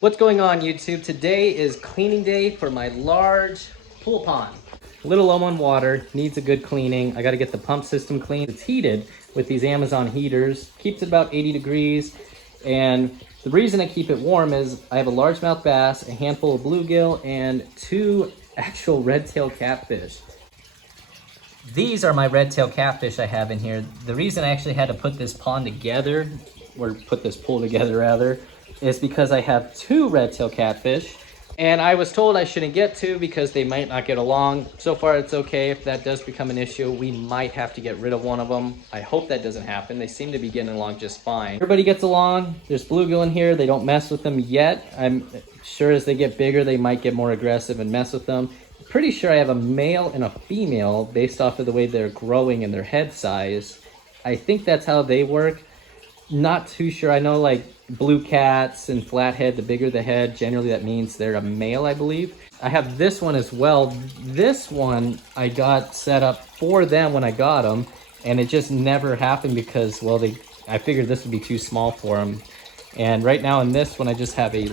What's going on, YouTube? Today is cleaning day for my large pool pond. A little low on water, needs a good cleaning. I got to get the pump system clean. It's heated with these Amazon heaters, keeps it about 80 degrees. And the reason I keep it warm is I have a largemouth bass, a handful of bluegill, and 2 actual red-tailed catfish. These are my red-tailed catfish I have in here. The reason I actually had to put this pond together, or put this pool together rather, is because I have 2 red-tailed catfish, and I was told I shouldn't get 2 because they might not get along. So far it's okay. If that does become an issue, we might have to get rid of one of them. I hope that doesn't happen. They seem to be getting along just fine. Everybody gets along. There's bluegill in here. They don't mess with them yet. I'm sure as they get bigger, they might get more aggressive and mess with them. Pretty sure I have a male and a female based off of the way they're growing and their head size. I think that's how they work. Not too sure. I know like blue cats and flathead, the bigger the head, generally that means they're a male, I believe. I have this one as well. This one I got set up for them when I got them, and it just never happened because, well, I figured this would be too small for them. And right now in this one, I just have a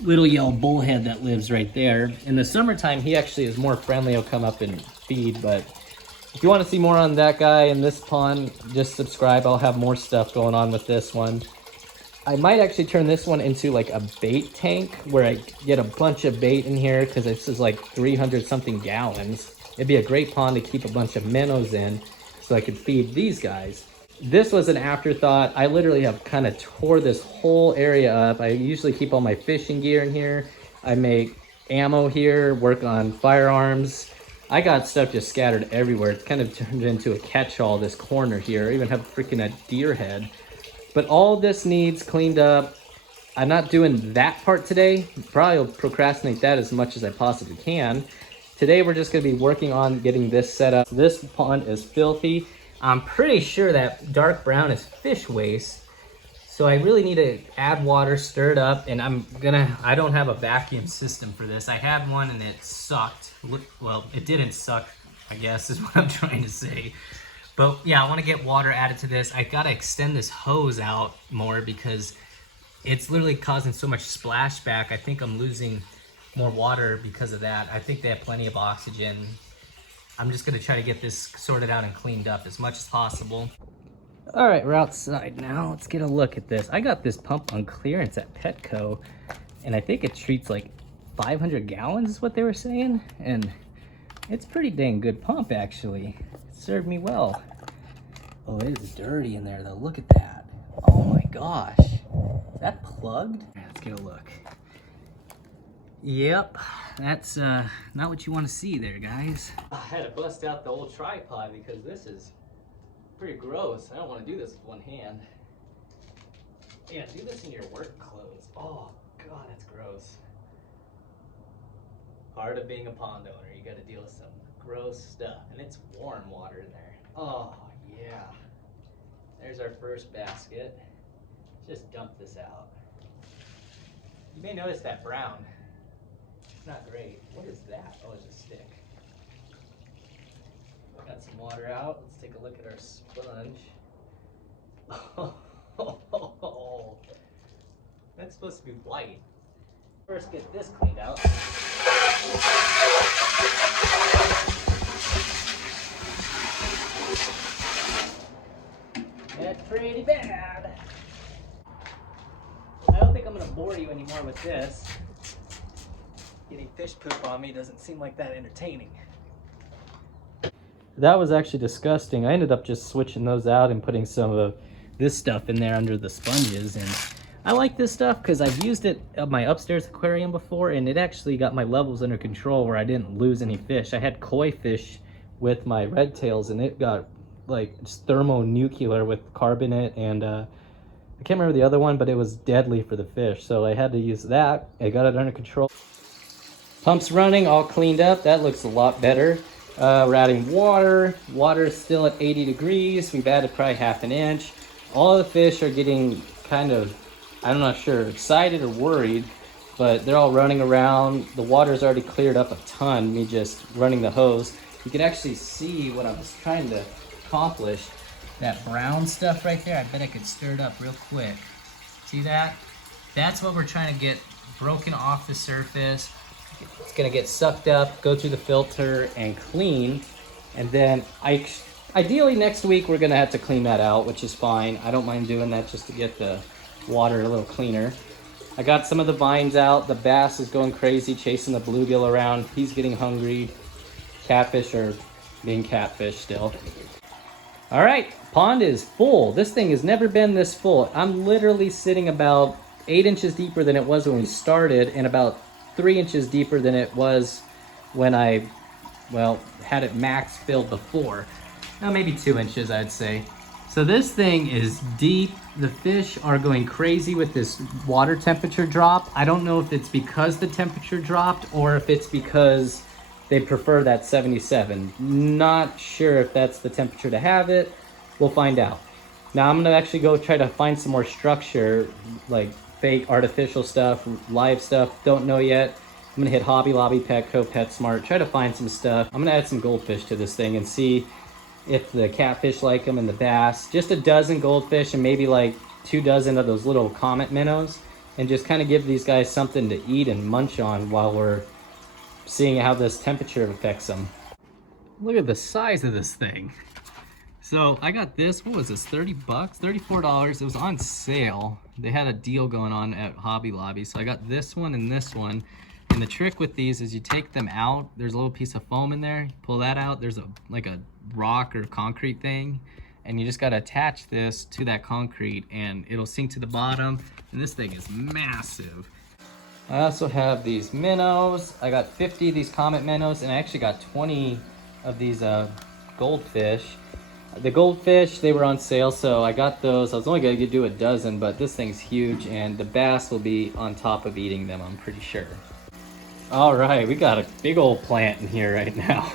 little yellow bullhead that lives right there. In the summertime, he actually is more friendly. He'll come up and feed, but if you want to see more on that guy in this pond, just subscribe. I'll have more stuff going on with this one. I might actually turn this one into like a bait tank where I get a bunch of bait in here because this is like 300 something gallons. It'd be a great pond to keep a bunch of minnows in so I could feed these guys. This was an afterthought. I literally have kind of tore this whole area up. I usually keep all my fishing gear in here. I make ammo here, work on firearms. I got stuff just scattered everywhere. It's kind of turned into a catch-all, this corner here. I even have freaking a deer head. But all this needs cleaned up. I'm not doing that part today. Probably will procrastinate that as much as I possibly can. Today we're just gonna be working on getting this set up. This pond is filthy. I'm pretty sure that dark brown is fish waste. So I really need to add water, stir it up, and I don't have a vacuum system for this. I had one and it sucked. Well, it didn't suck, I guess is what I'm trying to say. But yeah, I want to get water added to this. I gotta extend this hose out more because it's literally causing so much splashback. I think I'm losing more water because of that. I think they have plenty of oxygen. I'm just gonna try to get this sorted out and cleaned up as much as possible. All right, we're outside now. Let's get a look at this. I got this pump on clearance at Petco, and I think it treats like 500 gallons is what they were saying. And it's pretty dang good pump, actually. It served me well. Oh, it is dirty in there, though. Look at that. Oh my gosh. Is that plugged? Let's get a look. Yep, that's not what you want to see there, guys. I had to bust out the old tripod because this is pretty gross. I don't want to do this with one hand. Yeah, do this in your work clothes. Oh, God, that's gross. Part of being a pond owner, you got to deal with some gross stuff. And it's warm water in there. Oh, yeah. There's our first basket. Just dump this out. You may notice that brown. It's not great. What is that? Oh, it's a stick. Got some water out. Let's take a look at our sponge. Oh, that's supposed to be white. First get this cleaned out. That's pretty bad. I don't think I'm gonna bore you anymore with this. Getting fish poop on me doesn't seem like that entertaining. That was actually disgusting. I ended up just switching those out and putting some of this stuff in there under the sponges. And I like this stuff because I've used it at my upstairs aquarium before, and it actually got my levels under control where I didn't lose any fish. I had koi fish with my red tails, and it got like just thermonuclear with carbonate, and I can't remember the other one, but it was deadly for the fish. So I had to use that. I got it under control. Pump's running, all cleaned up. That looks a lot better. We're adding water. Water is still at 80 degrees. We've added probably half an inch. All the fish are getting kind of, I'm not sure, excited or worried, but they're all running around. The water's already cleared up a ton, me just running the hose. You can actually see what I was trying to accomplish. That brown stuff right there, I bet I could stir it up real quick. See that? That's what we're trying to get broken off the surface. It's gonna get sucked up, go through the filter and clean. And then ideally next week we're gonna have to clean that out, which is fine. I don't mind doing that just to get the water a little cleaner. I got some of the vines out. The bass is going crazy, chasing the bluegill around. He's getting hungry. Catfish are being catfish still. All right, pond is full. This thing has never been this full. I'm literally sitting about 8 inches deeper than it was when we started, and about 3 inches deeper than it was when I, well, had it max filled before. Now maybe 2 inches, I'd say. So this thing is deep. The fish are going crazy with this water temperature drop. I don't know if it's because the temperature dropped or if it's because they prefer that 77. Not sure if that's the temperature to have it. We'll find out. Now I'm gonna actually go try to find some more structure, like fake artificial stuff, live stuff, don't know yet. I'm gonna hit Hobby Lobby, Petco, PetSmart, try to find some stuff. I'm gonna add some goldfish to this thing and see if the catfish like them and the bass. Just a dozen goldfish and maybe like 2 dozen of those little comet minnows, and just kind of give these guys something to eat and munch on while we're seeing how this temperature affects them. Look at the size of this thing. So I got this, what was this, 30 bucks, $34. It was on sale. They had a deal going on at Hobby Lobby. So I got this one and this one. And the trick with these is you take them out, there's a little piece of foam in there, you pull that out, there's like a rock or concrete thing, and you just gotta attach this to that concrete and it'll sink to the bottom, and this thing is massive. I also have these minnows. I got 50 of these comet minnows, and I actually got 20 of these goldfish. The goldfish, they were on sale, so I got those. I was only gonna do a dozen, but this thing's huge, and the bass will be on top of eating them, I'm pretty sure. All right, we got a big old plant in here right now.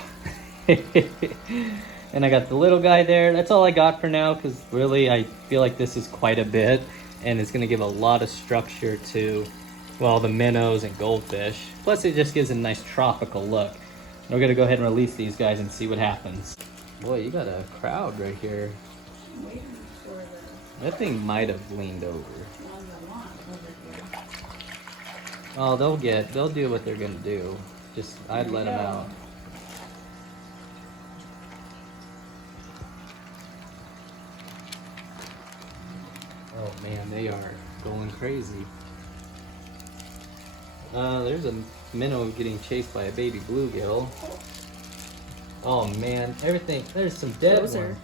And I got the little guy there. That's all I got for now, because really I feel like this is quite a bit, and it's gonna give a lot of structure to, well, the minnows and goldfish. Plus it just gives a nice tropical look. We're gonna go ahead and release these guys and see what happens. Boy, you got a crowd right here. I'm waiting for the That thing might have leaned over. ones I want over here. Oh, they'll do what they're gonna do. Just, I'd let them out. Oh man, they are going crazy. There's a minnow getting chased by a baby bluegill. Oh man, everything, there's some dead ones.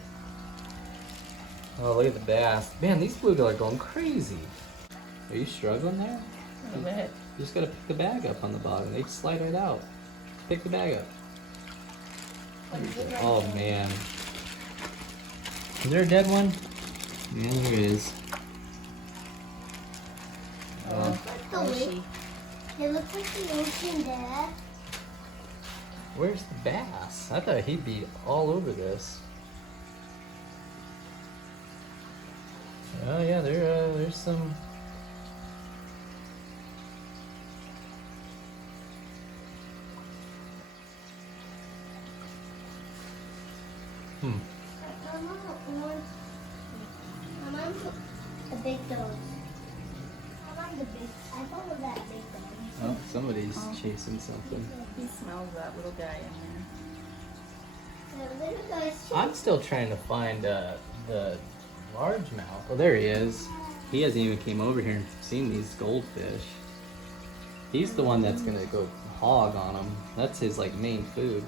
Oh, look at the bass. Man, these bluegill are going crazy. Are you struggling there? A little bit. You just gotta pick the bag up on the bottom. They slide right out. Pick the bag up. Oh man. Is there a dead one? Yeah, there is. It looks like the ocean, Dad. Where's the bass? I thought he'd be all over this. Oh yeah, there's some. Mama, the big dogs. I the big. I follow that big dog. Oh, somebody's chasing something. He smells that little guy in there. The little guy's I'm still trying to find the largemouth. Oh, there he is. He hasn't even came over here and seen these goldfish. He's the one that's gonna go hog on them. That's his like main food.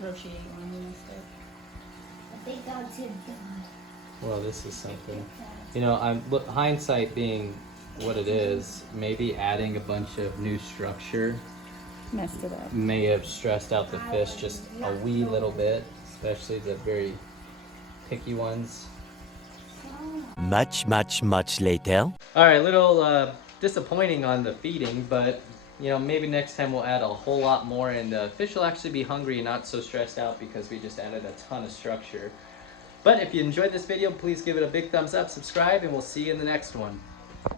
Roshi ate one and stuff. The big dog's here. Well, this is something. You know, hindsight being what it is, maybe adding a bunch of new structure Messed it up. may have stressed out the fish just a wee little bit, especially the very picky ones. Much later. All right, little disappointing on the feeding, but you know, maybe next time we'll add a whole lot more, and the fish will actually be hungry and not so stressed out because we just added a ton of structure. But if you enjoyed this video, please give it a big thumbs up, subscribe, and we'll see you in the next one.